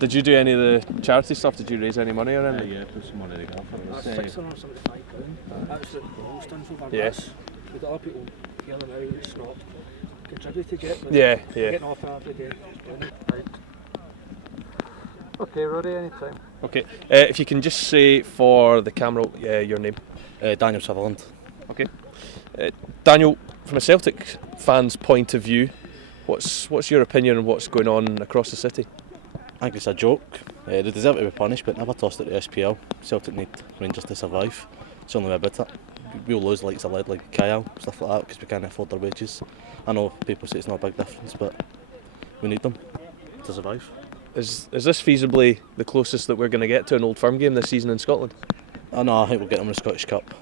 Did you do any of the charity stuff? Did you raise any money or anything? Yeah, put some money together. That's £675. That's what we've done so far. Yeah. We've got other people here now that's not contributed yet. But Yeah. getting off every day. Right. Okay, Roddy, anytime. Okay. If you can just say for the camera your name. Daniel Sutherland. Okay. Daniel, from a Celtic fan's point of view, what's your opinion on what's going on across the city? I think it's a joke. They deserve to be punished, but never tossed it to SPL. Celtic need Rangers to survive. It's only a bit it. We'll lose like a lad like Kyle, stuff like that, because we can't afford their wages. I know people say it's not a big difference, but we need them to survive. Is this feasibly the closest that we're going to get to an Old Firm game this season in Scotland? I know, I think we'll get them in the Scottish Cup.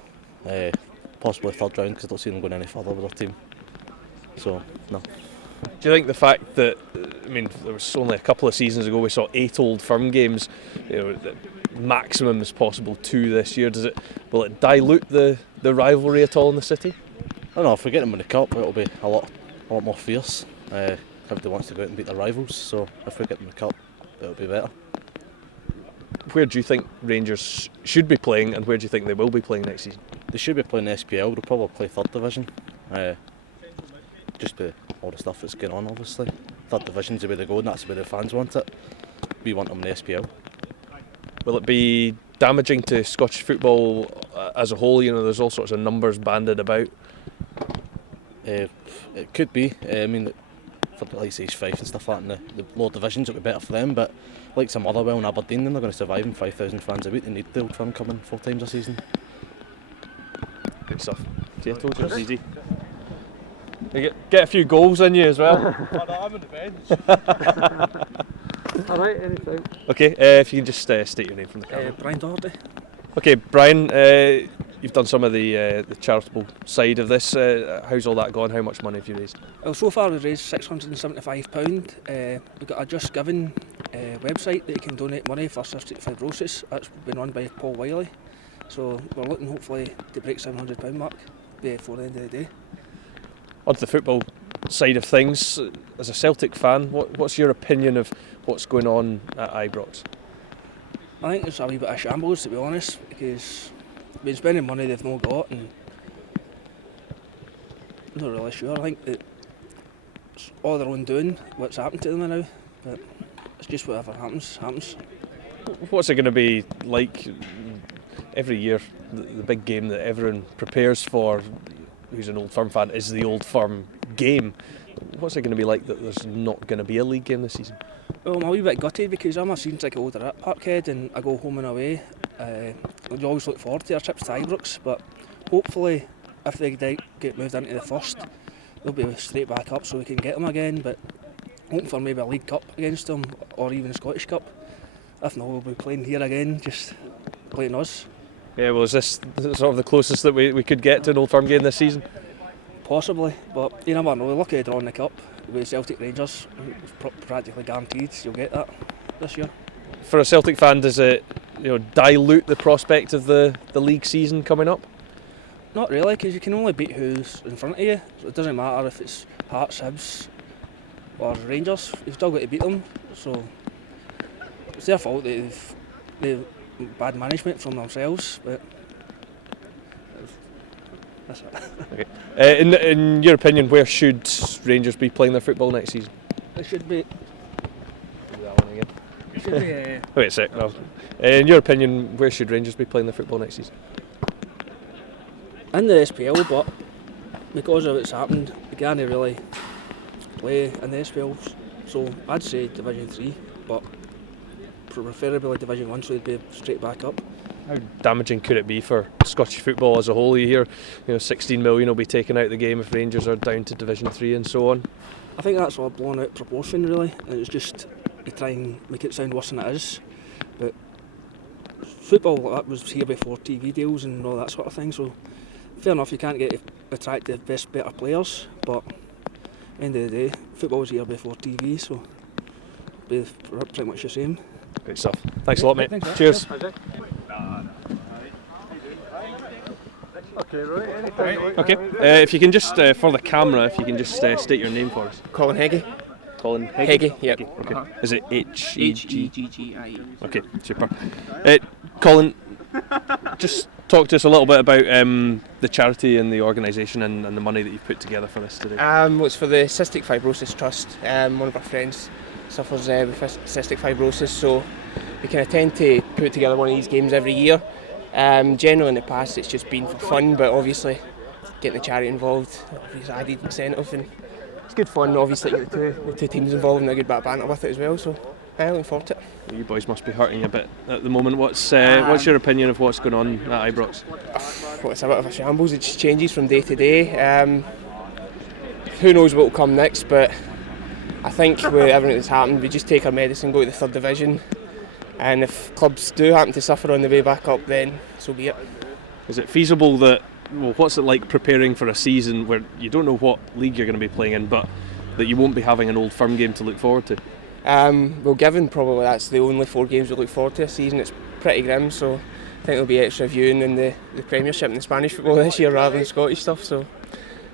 Possibly third round, because I don't see them going any further with their team. So, no. Do you think the fact that, I mean, there was only a couple of seasons ago we saw 8 Old Firm games, the maximum is possible 2 this year, will it dilute the rivalry at all in the city? I don't know, if we get them in the Cup, it'll be a lot more fierce. Everybody wants to go out and beat their rivals, so if we get them in the Cup, it'll be better. Where do you think Rangers should be playing, and where do you think they will be playing next season? They should be playing the SPL, they'll probably play 3rd division. Just with all the stuff that's going on, obviously. 3rd division's the way they go, and that's the way the fans want it. We want them in the SPL. Will it be damaging to Scottish football as a whole? You know, there's all sorts of numbers banded about. It could be. I mean, for like say Fife and stuff like that, in the lower divisions, it'll be better for them, but like some Motherwell and Aberdeen, they're going to survive in 5,000 fans a week. They need the Old Firm coming 4 times a season. Good stuff. See, I told you it was easy. You get a few goals in you as well. I'm on the bench. Alright, anytime. Okay, if you can just state your name from the camera. Brian Doherty. Okay, Brian, you've done some of the charitable side of this. How's all that gone? How much money have you raised? Well, so far we've raised £675. We've got a Just Giving website that you can donate money for Cystic Fibrosis. That's been run by Paul Wiley. So we're looking hopefully to break £700 mark before the end of the day. On to the football side of things, as a Celtic fan, what's your opinion of what's going on at Ibrox? I think it's a wee bit of shambles, to be honest, because they've been spending money they've not got, and I'm not really sure. I think that it's all their own doing, what's happened to them now, but it's just whatever happens. What's it going to be like every year? The big game that everyone prepares for, who's an Old Firm fan, is the Old Firm game. What's it going to be like that there's not going to be a league game this season? Well, I'm a wee bit gutted because I'm a season ticket holder at Parkhead and I go home and away. I always look forward to our trips to Ibrox, but hopefully if they get moved into the first, they'll be straight back up so we can get them again, but hoping for maybe a League Cup against them or even a Scottish Cup. If not, we'll be playing here again, just playing us. Yeah, well, is this sort of the closest that we could get to an Old Firm game this season? Possibly, but you never know. Lucky to draw in the Cup with Celtic Rangers, it's practically guaranteed you'll get that this year. For a Celtic fan, does it dilute the prospect of the league season coming up? Not really, because you can only beat who's in front of you, so it doesn't matter if it's Hearts, Hibs or Rangers, you've still got to beat them, so it's their fault that they've bad management from themselves, but that's it. Okay. In your opinion, where should Rangers be playing their football next season? It should be. Do that one again. It should be. Wait a sec. No. In your opinion, where should Rangers be playing their football next season? In the SPL, but because of what's happened, we can't really play in the SPL. So I'd say Division 3, but preferably Division 1, so they'd be straight back up. How damaging could it be for Scottish football as a whole? You hear, 16 million will be taken out of the game if Rangers are down to Division 3 and so on. I think that's all blown out proportion, really, and it's just to try and make it sound worse than it is. But football that was here before TV deals and all that sort of thing, so fair enough, you can't attract the best, better players, but at the end of the day, football was here before TV, so it'll be pretty much the same. Great stuff. Thanks a lot, mate. Thanks, Cheers. Okay, right, anytime. Okay, if you can just, for the camera, if you can just state your name for us. Colin Heggie. Colin Heggie, yep. Okay. Is it H-E-G? H-E-G-G-I-E. Okay, super. Colin, just talk to us a little bit about the charity and the organisation and the money that you've put together for this today. It's for the Cystic Fibrosis Trust. One of our friends suffers with cystic fibrosis, so we kind of tend to put together one of these games every year. Generally in the past it's just been for fun, but obviously getting the charity involved, obviously added incentive, and it's good fun. Obviously get the two teams involved and a good bit of banter with it as well, so looking forward to it. You boys must be hurting a bit at the moment. What's your opinion of what's going on at Ibrox? Well, it's a bit of a shambles. It just changes from day to day. Who knows what will come next, but I think with everything that's happened, we just take our medicine, go to the third division, and if clubs do happen to suffer on the way back up, then so be it. Is it feasible that, well, what's it like preparing for a season where you don't know what league you're going to be playing in, but that you won't be having an Old Firm game to look forward to? Well, given probably that's the only 4 games we look forward to this season, it's pretty grim, so I think there'll be extra viewing in the Premiership and the Spanish football this year rather than Scottish stuff. So,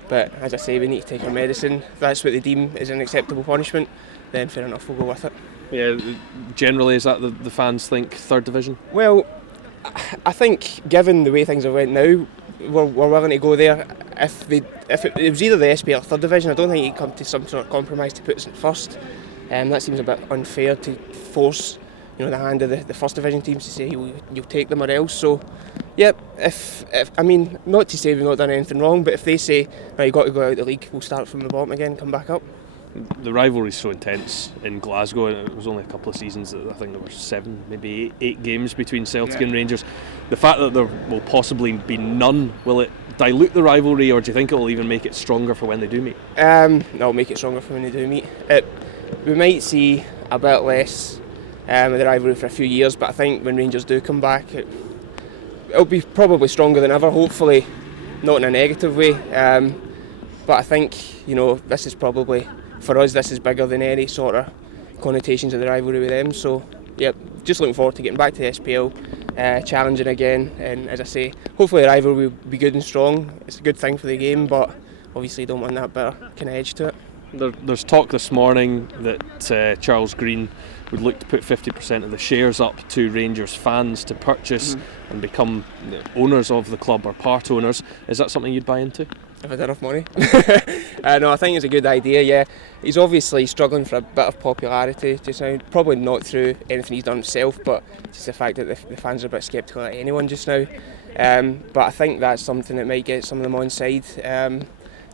but as I say, we need to take our medicine. If that's what they deem is an acceptable punishment, then fair enough, we'll go with it. Yeah, generally, is that the fans think third division? Well, I think given the way things have went now, we're willing to go there. If it was either the SPL or third division, I don't think you'd come to some sort of compromise to put us in first. That seems a bit unfair to force, the hand of the first division teams to say you'll take them or else. So, yep. If I mean, not to say we've not done anything wrong, but if they say right, you've got to go out of the league, we'll start from the bottom again, and come back up. The rivalry is so intense in Glasgow, and it was only a couple of seasons that I think there were 7, maybe 8 games between Celtic and Rangers. The fact that there will possibly be none, will it dilute the rivalry, or do you think it will even make it stronger for when they do meet? No, it'll make it stronger for when they do meet. We might see a bit less of the rivalry for a few years, but I think when Rangers do come back, it'll be probably stronger than ever, hopefully not in a negative way. But I think, this is probably, for us, this is bigger than any sort of connotations of the rivalry with them. So, yep, just looking forward to getting back to the SPL, challenging again, and as I say, hopefully the rivalry will be good and strong. It's a good thing for the game, but obviously you don't want that bit of kind of edge to it. There's talk this morning that Charles Green would look to put 50% of the shares up to Rangers fans to purchase and become owners of the club or part owners. Is that something you'd buy into? If I had enough money. No, I think it's a good idea, yeah. He's obviously struggling for a bit of popularity just now. Probably not through anything he's done himself, but just the fact that the fans are a bit sceptical at anyone just now. But I think that's something that might get some of them on side.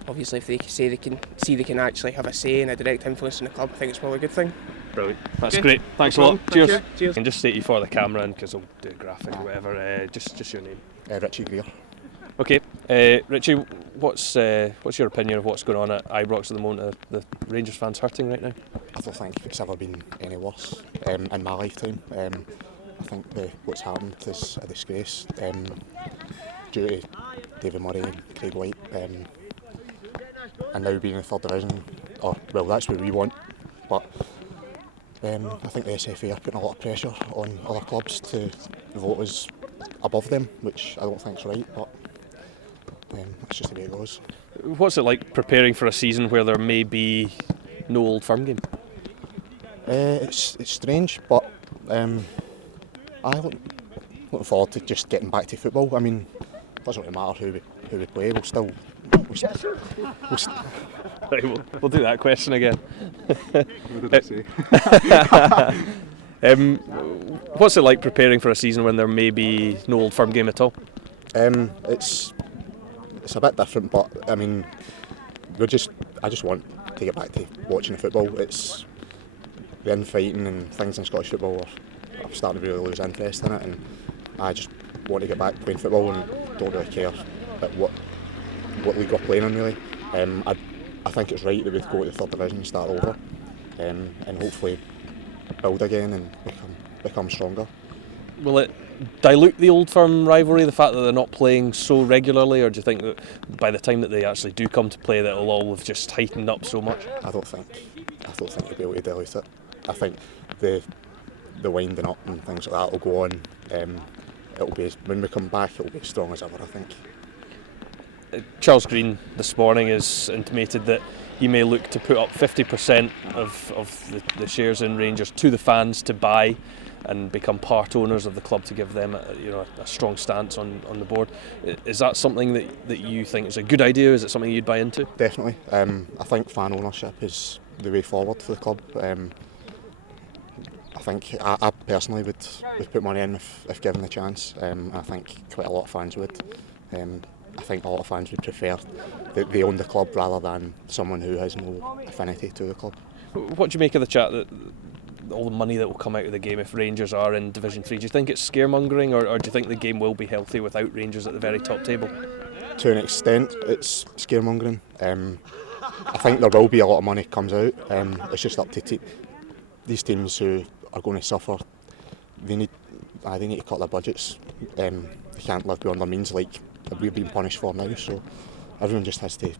Obviously, if they say they can actually have a say and a direct influence in the club, I think it's probably a good thing. Brilliant. That's great. Thanks a lot. Cheers. And just state you for the camera, and because I'll do a graphic or whatever. Just your name. Richie Greer. Okay, Richie, what's your opinion of what's going on at Ibrox at the moment? Are the Rangers fans hurting right now? I don't think it's ever been any worse in my lifetime. I think what's happened is a disgrace due to David Murray and Craig White, and now being in the third division. Well, that's what we want, but I think the SFA are putting a lot of pressure on other clubs to vote us above them, which I don't think is right, but that's just the way it goes. What's it like preparing for a season where there may be no Old Firm game? It's strange, but I'm looking forward to just getting back to football. I mean, it doesn't really matter who we play. Right, we'll do that question again. What did I say? What's it like preparing for a season when there may be no Old Firm game at all? It's a bit different, but I mean, I just want to get back to watching the football. It's the infighting and things in Scottish football. I'm starting to really lose interest in it, and I just want to get back playing football and don't really care about what league we're playing in really. I think it's right that we go to the third division and start over, and hopefully build again and become stronger. Will it dilute the Old Firm rivalry, the fact that they're not playing so regularly, or do you think that by the time that they actually do come to play that it'll all have just tightened up so much? I don't think they'll be able to dilute it. I think the winding up and things like that will go on. It'll be, when we come back, it'll be as strong as ever, I think. Charles Green this morning has intimated that he may look to put up 50% of the shares in Rangers to the fans to buy and become part owners of the club, to give them a strong stance on the board. Is that something that you think is a good idea? Is it something you'd buy into? Definitely. I think fan ownership is the way forward for the club. I think I personally would put money in if given the chance. I think quite a lot of fans would. I think a lot of fans would prefer that they own the club rather than someone who has no affinity to the club. What do you make of the chat that all the money that will come out of the game if Rangers are in Division 3? Do you think it's scaremongering, or do you think the game will be healthy without Rangers at the very top table? To an extent, it's scaremongering. I think there will be a lot of money comes out. It's just up to these teams who are going to suffer. They need to cut their budgets. They can't live beyond their means like we're being punished for now. So everyone just has to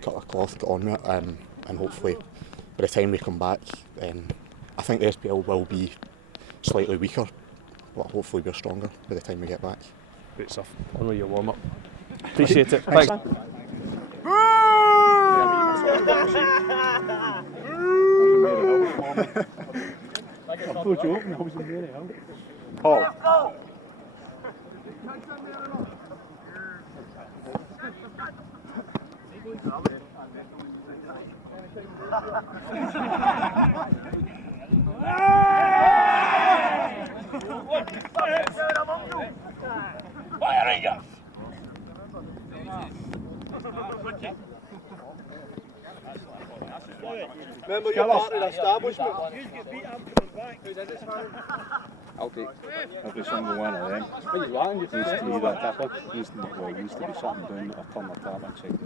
cut their cloth, get on with it, and hopefully by the time we come back, I think the SPL will be slightly weaker, but hopefully we're stronger by the time we get back. Great stuff. On with your warm up. Appreciate it. Thanks. Paul. Remember you're part of the establishment. I'll take every single one of them. What you want? Needs to be either tipper, needs to be something down or turn the tap inside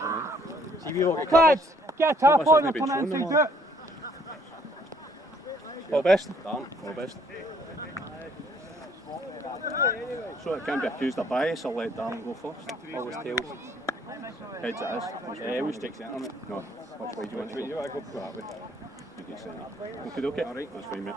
out. See, we all get Lads, get a tap on and come in and do it. All best. All best. So it can be accused of bias or let Darren go first. Always tails. Heads it is. Yeah, we stick centre, mate. No. Which way do you want to go? You want to go that way. You get centre. Okay. Alright, that's fine, mate.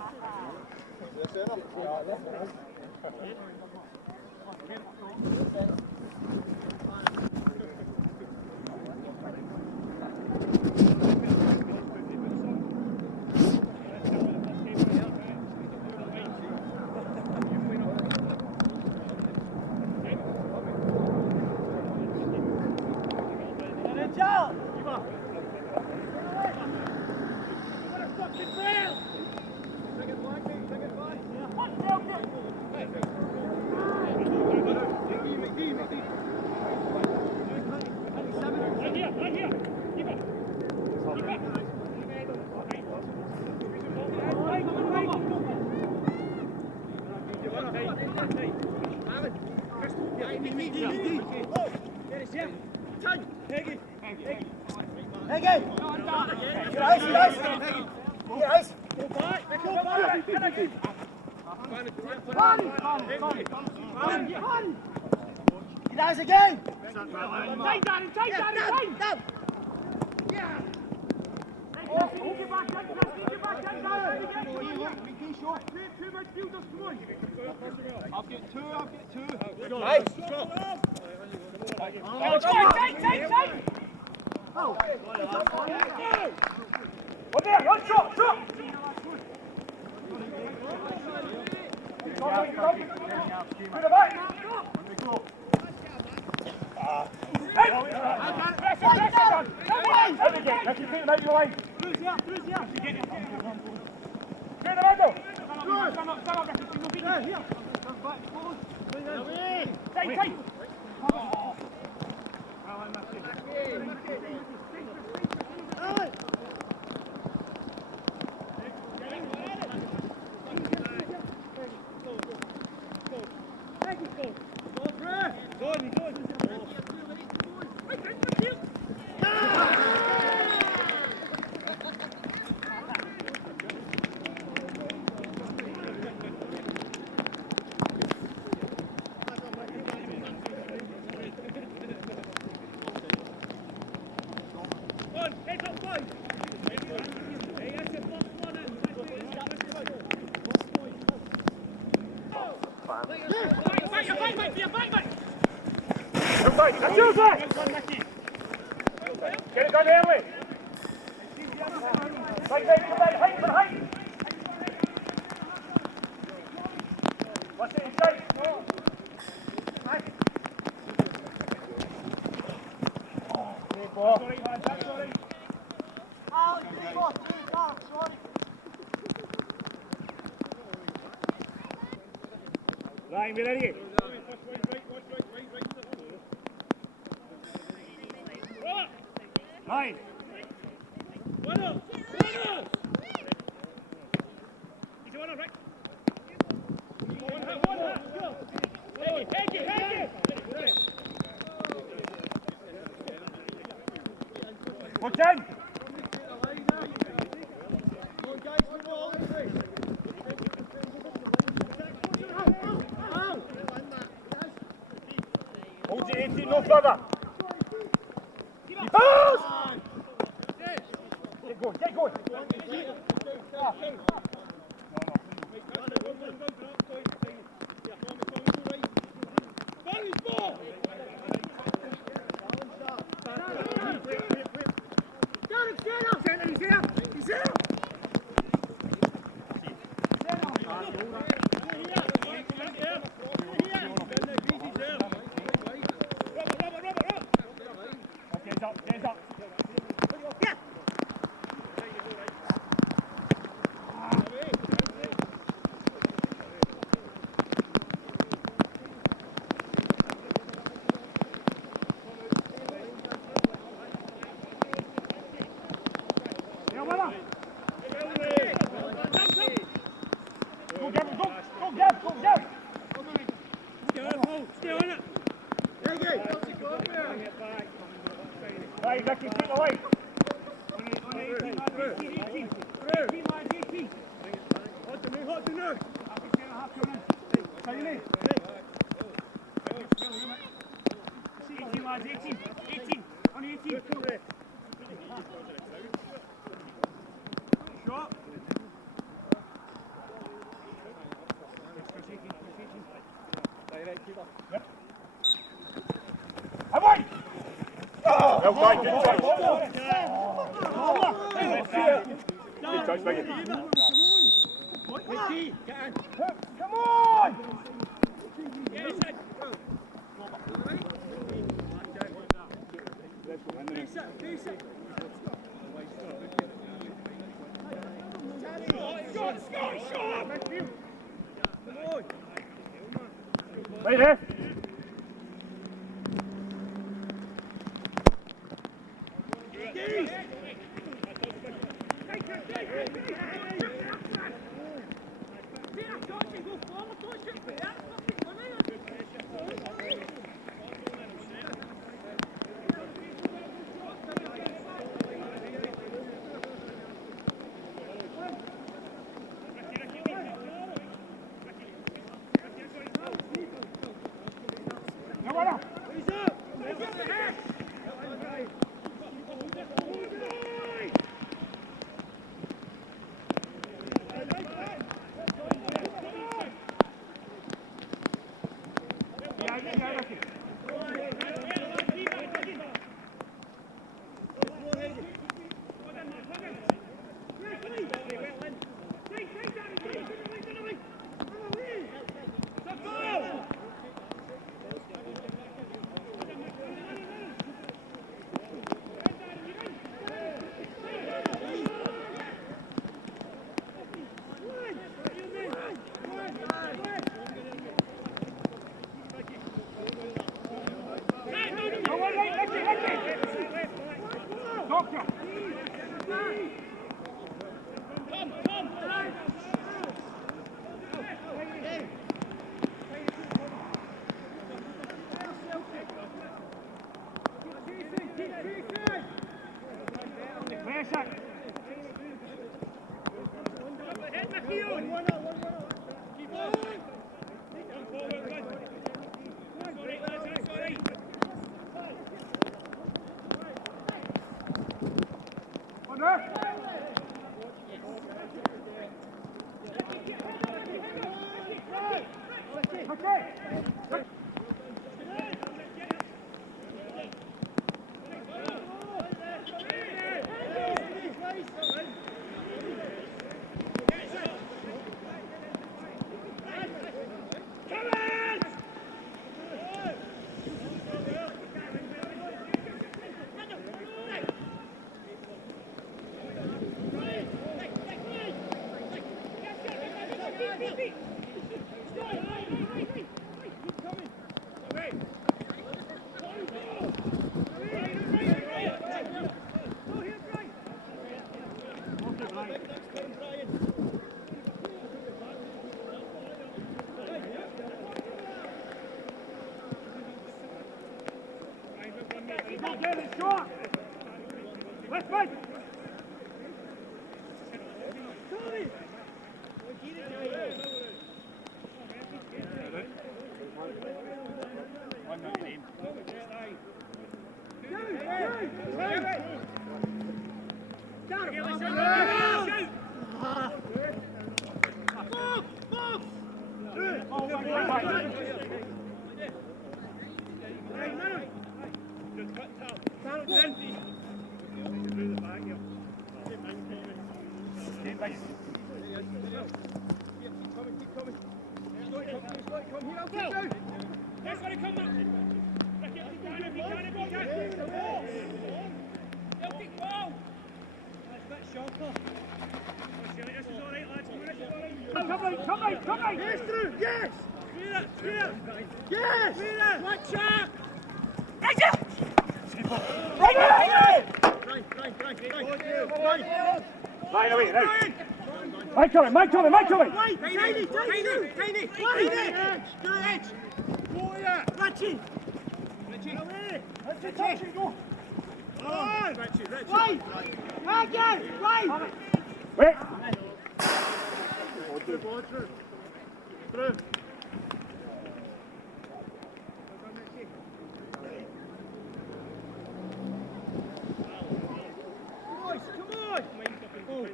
side. That's your side. Get it done early. Right, height for height. What's it inside? Nice. Great ball. Sorry, man. That's all right. Ryan, we ready? Ryan. Watch in! Hold it 18, no further! Keep pass! Get going, get going! Hands up. Yeah. Right, Ricky, keep the light. Shot. Yep. Away! Well done, good touch. Good touch, Biggie. Come on! Right there. Come on! Yes, through! Yes! Yes! Watch out! Right away, right. Mike coming! Wait, tiny! To the edge! Richie! Go! Right! Again! Right! Wait! Through!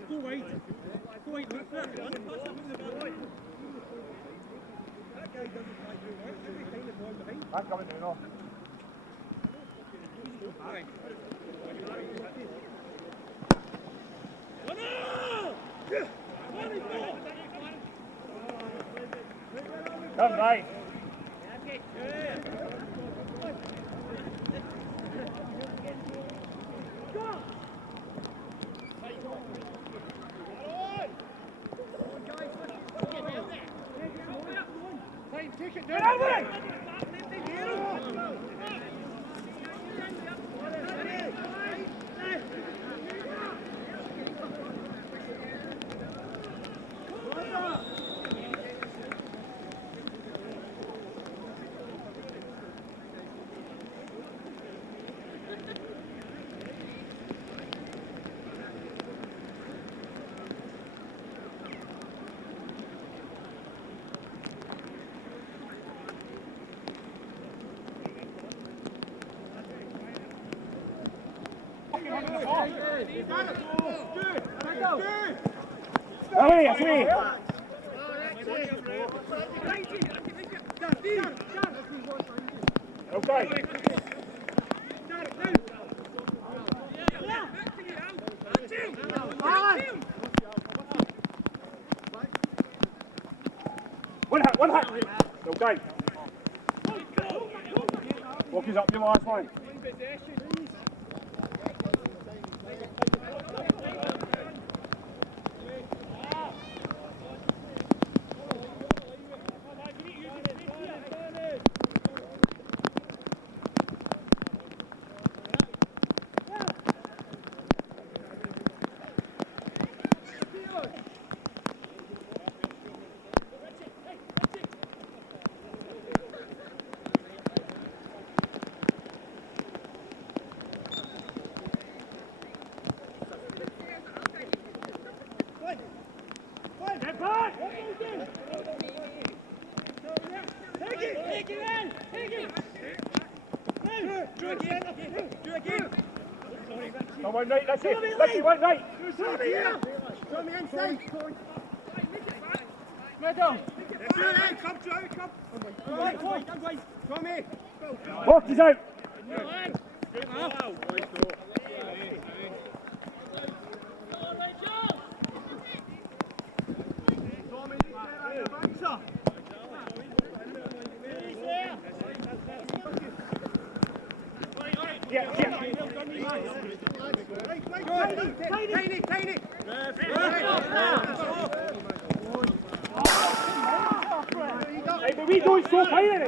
Go wide. Look for it. That guy doesn't try to do it. Every time the ball behind. I'm coming now. Come right. Get over it! Okay. One hat. Okay. Walk is up your last line. Come on, right, that's it. Let's see one right. Show me here. Show me inside. Middle. Come, Joe, come. Right. Show me. Walk is out. Yeah. Tiny. Hey, but we don't so tiny.